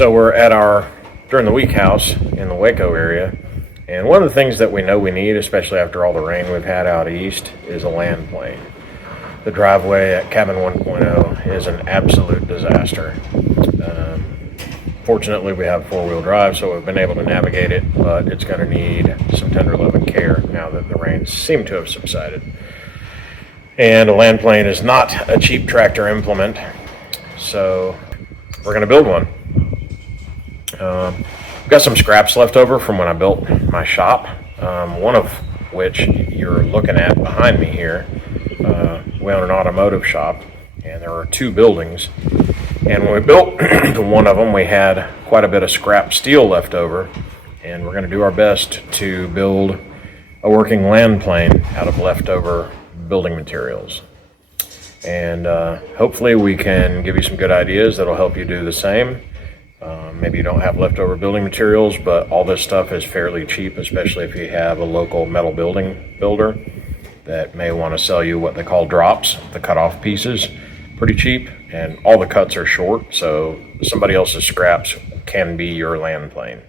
So we're at our during the week house in the Waco area, and one of the things that we know we need, especially after all the rain we've had out east, is a land plane. The driveway at Cabin 1.0 is an absolute disaster. Fortunately, we have four-wheel drive, so we've been able to navigate it, but it's going to need some tender love and care now that the rains seem to have subsided. And a land plane is not a cheap tractor implement, so we're going to build one. I've got some scraps left over from when I built my shop, one of which you're looking at behind me here. We own an automotive shop, and there are two buildings. And when we built one of them, we had quite a bit of scrap steel left over, and we're going to do our best to build a working land plane out of leftover building materials. And hopefully we can give you some good ideas that'll help you do the same. Maybe you don't have leftover building materials, but all this stuff is fairly cheap, especially if you have a local metal building builder that may want to sell you what they call drops, the cut-off pieces, pretty cheap, and all the cuts are short, so somebody else's scraps can be your land plane.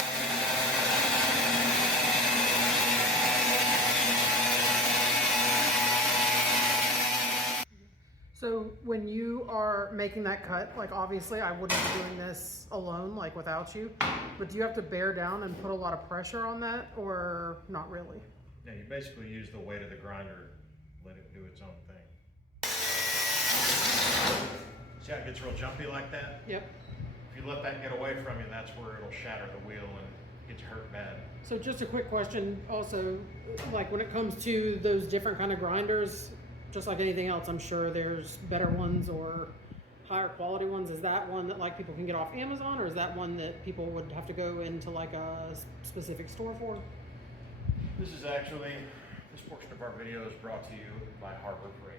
So when you are making that cut, like obviously I wouldn't be doing this alone, like without you, but do you have to bear down and put a lot of pressure on that, or not really? Yeah, you basically use the weight of the grinder, let it do its own thing. See how it gets real jumpy like that? Yep. If you let that get away from you, that's where it'll shatter the wheel and get you hurt bad. So just a quick question also, like when it comes to those different kind of grinders, just like anything else, I'm sure there's better ones or higher quality ones. Is that one that like people can get off Amazon, or is that one that people would have to go into like a specific store for? This portion of our video is brought to you by Harbor Freight.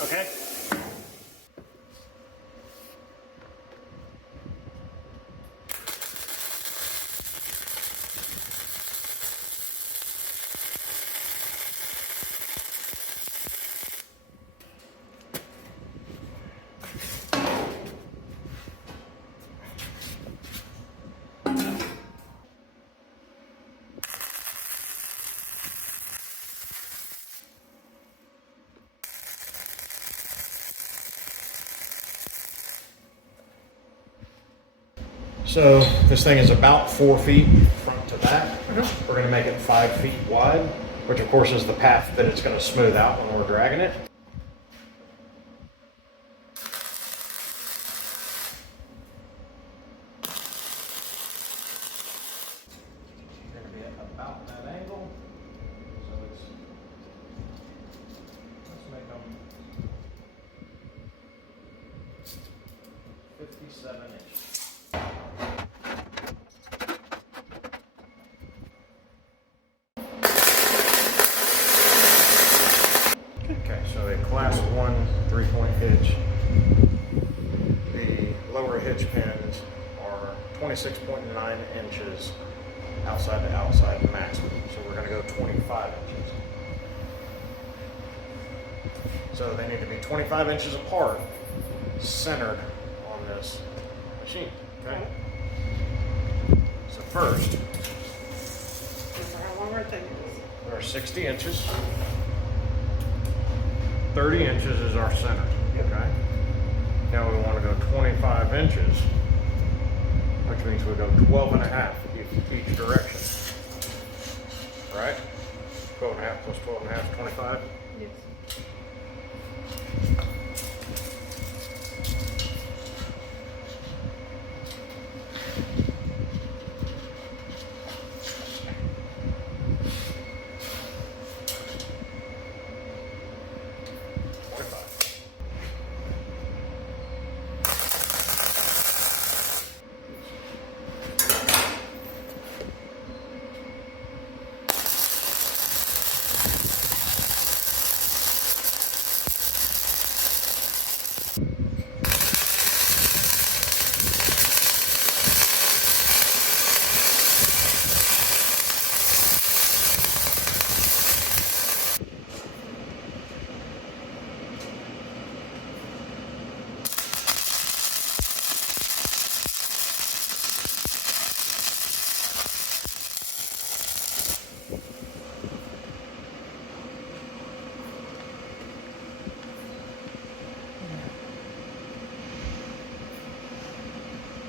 Okay. So this thing is about 4 feet front to back. We're going to make it 5 feet wide, which of course is the path that it's going to smooth out when we're dragging it. You're going to be at about that angle. So let's make them 57 inches. Okay, so a class 1 3-point hitch. The lower hitch pins are 26.9 inches outside to outside maximum. So we're going to go 25 inches. So they need to be 25 inches apart, centered on this machine. Okay. So first, How long our thing is. there are 60 inches. 30 inches is our center. Okay. Now we want to go 25 inches, which means we go 12 and a half each direction. Right? 12 and a half plus 12 and a half, 25. Yes.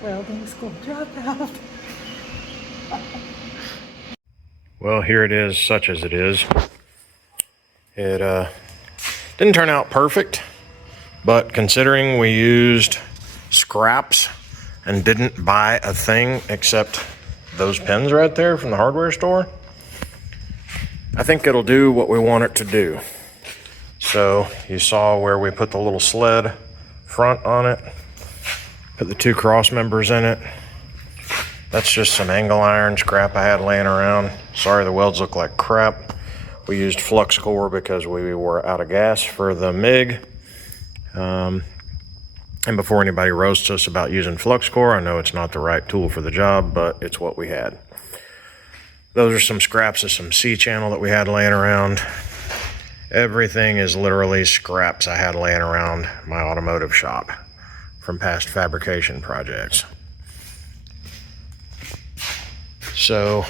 Welding school dropout. Well, here it is, such as it is. It didn't turn out perfect, but considering we used scraps and didn't buy a thing except those pins right there from the hardware store, I think it'll do what we want it to do. So you saw where we put the little sled front on it, put the 2 cross members in it. That's just some angle iron scrap I had laying around. Sorry the welds look like crap. We used flux core because we were out of gas for the MIG. And before anybody roasts us about using flux core, I know it's not the right tool for the job, but it's what we had. Those are some scraps of some C-channel that we had laying around. Everything is literally scraps I had laying around my automotive shop from past fabrication projects. So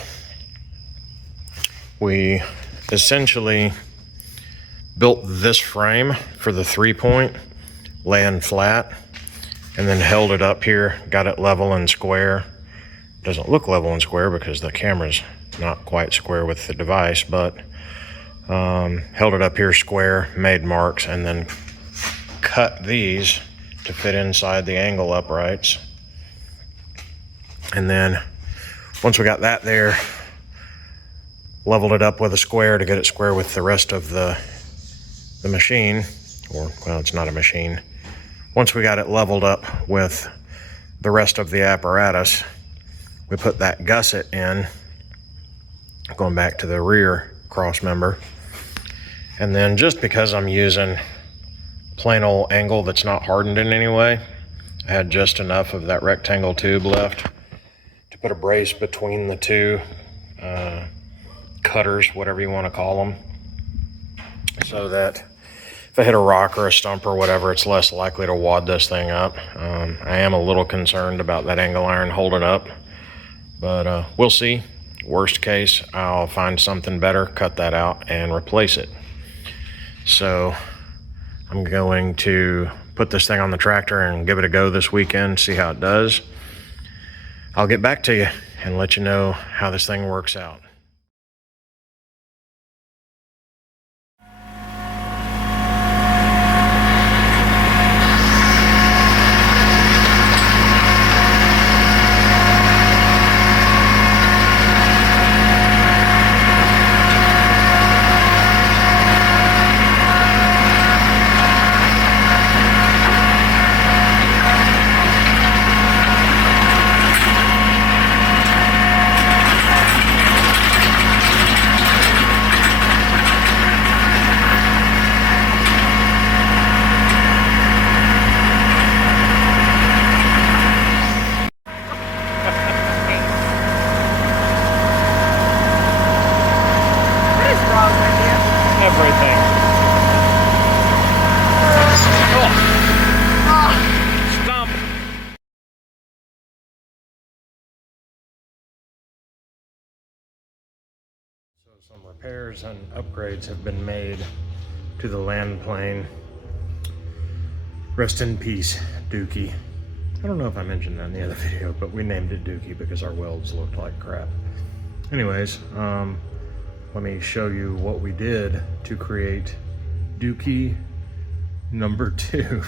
we essentially built this frame for the 3-point, laying flat, and then held it up here, got it level and square. Doesn't look level and square because the camera's not quite square with the device, but held it up here square, made marks, and then cut these to fit inside the angle uprights. And then once we got that there, leveled it up with a square to get it square with the rest of the machine, or, well, it's not a machine. Once we got it leveled up with the rest of the apparatus, we put that gusset in, going back to the rear cross member. And then just because I'm using plain old angle that's not hardened in any way, I had just enough of that rectangle tube left to put a brace between the 2 cutters, whatever you want to call them, so that if I hit a rock or a stump or whatever, it's less likely to wad this thing up. I am a little concerned about that angle iron holding up, but we'll see. Worst case, I'll find something better, cut that out, and replace it. So I'm going to put this thing on the tractor and give it a go this weekend, see how it does. I'll get back to you and let you know how this thing works out. Everything. Stump. So some repairs and upgrades have been made to the land plane. Rest in peace, Dookie. I don't know if I mentioned that in the other video, but we named it Dookie because our welds looked like crap. Anyways, let me show you what we did to create Dookie number 2.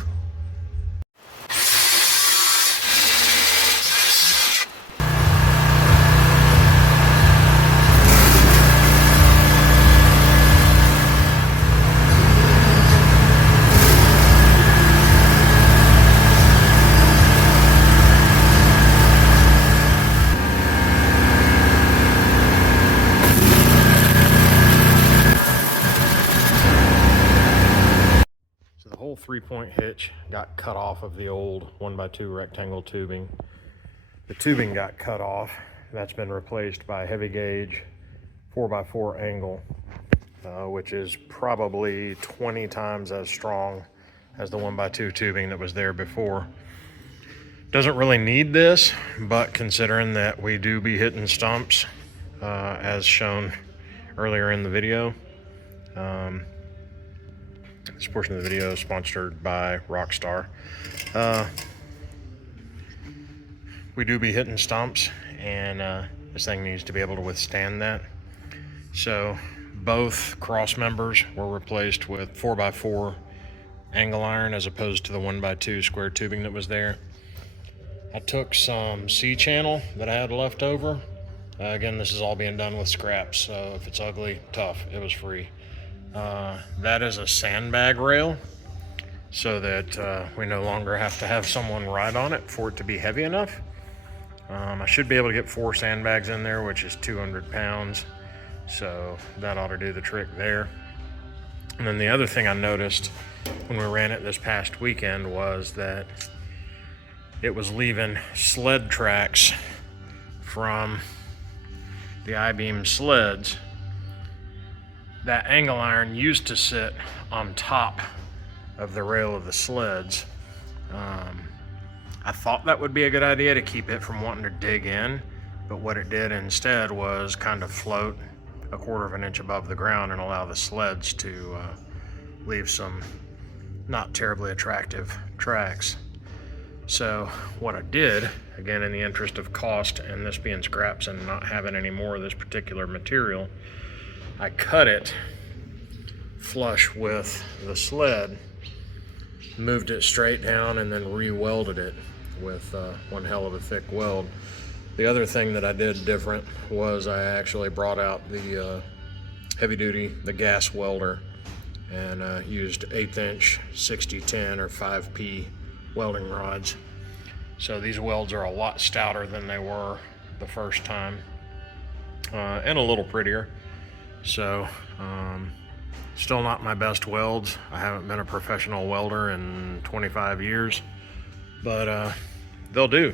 The whole 3-point hitch got cut off of the old 1x2 rectangle tubing. The tubing got cut off. That's been replaced by heavy gauge 4x4 angle, which is probably 20 times as strong as the 1x2 tubing that was there before. Doesn't really need this, but considering that we do be hitting stumps, as shown earlier in the video, this portion of the video is sponsored by Rockstar. We do be hitting stumps, and this thing needs to be able to withstand that. So both cross members were replaced with 4x4 angle iron as opposed to the 1x2 square tubing that was there. I took some C-channel that I had left over. Again, this is all being done with scraps, so if it's ugly, tough, it was free. That is a sandbag rail, so that we no longer have to have someone ride on it for it to be heavy enough. I should be able to get 4 sandbags in there, which is 200 pounds, so that ought to do the trick there. And then the other thing I noticed when we ran it this past weekend was that it was leaving sled tracks from the I-beam sleds. That angle iron used to sit on top of the rail of the sleds. I thought that would be a good idea to keep it from wanting to dig in, but what it did instead was kind of float 1/4 inch above the ground and allow the sleds to leave some not terribly attractive tracks. So what I did, again in the interest of cost and this being scraps and not having any more of this particular material, I cut it flush with the sled, moved it straight down, and then re-welded it with one hell of a thick weld. The other thing that I did different was I actually brought out the heavy duty, the gas welder, and used 1/8 inch 6010 or 5P welding rods. So these welds are a lot stouter than they were the first time, and a little prettier. So still not my best welds. I haven't been a professional welder in 25 years, but they'll do.